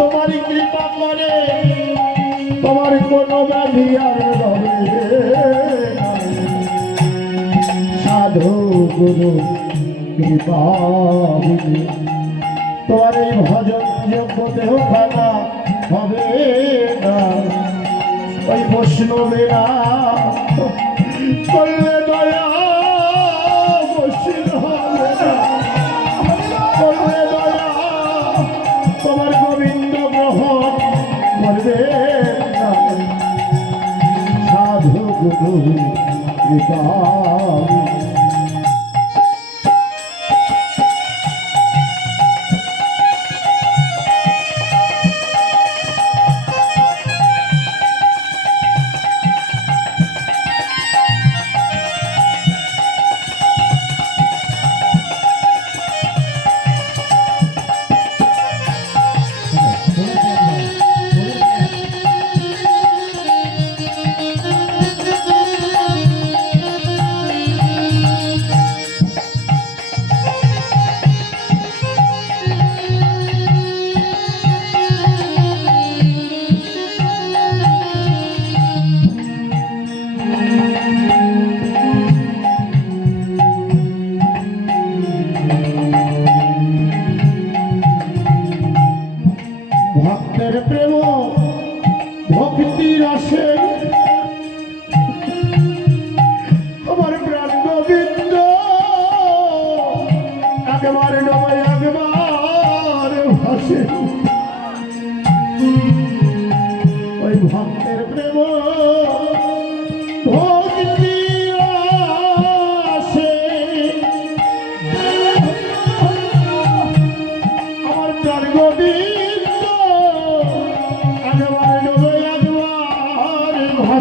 তোমারই কৃপা করে তোমার কোনো ব্যাধি আর রবে সাধু গুরু, কৃপা তোমার এই ভজন যোগ্য দেহ খানা হবে না। ওই বৈষ্ণবেরা করলে দয়া গুরু কৃপা ভক্তের প্রেম ভক্তির আসে। আমার প্রাণ গোবিন্দ, একবার নয়, একবার ভাসে। ওই ভক্তের প্রেম ভক্তি আমার প্রাণ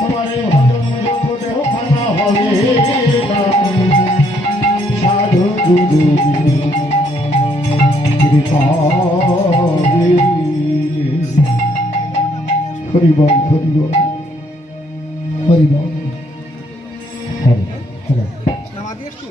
তোমার ভাজন যোগ্য দেহ খানা হবে সাধু গুরু কৃপা হরিবল হরিবল হরিবল দিয়ে একটু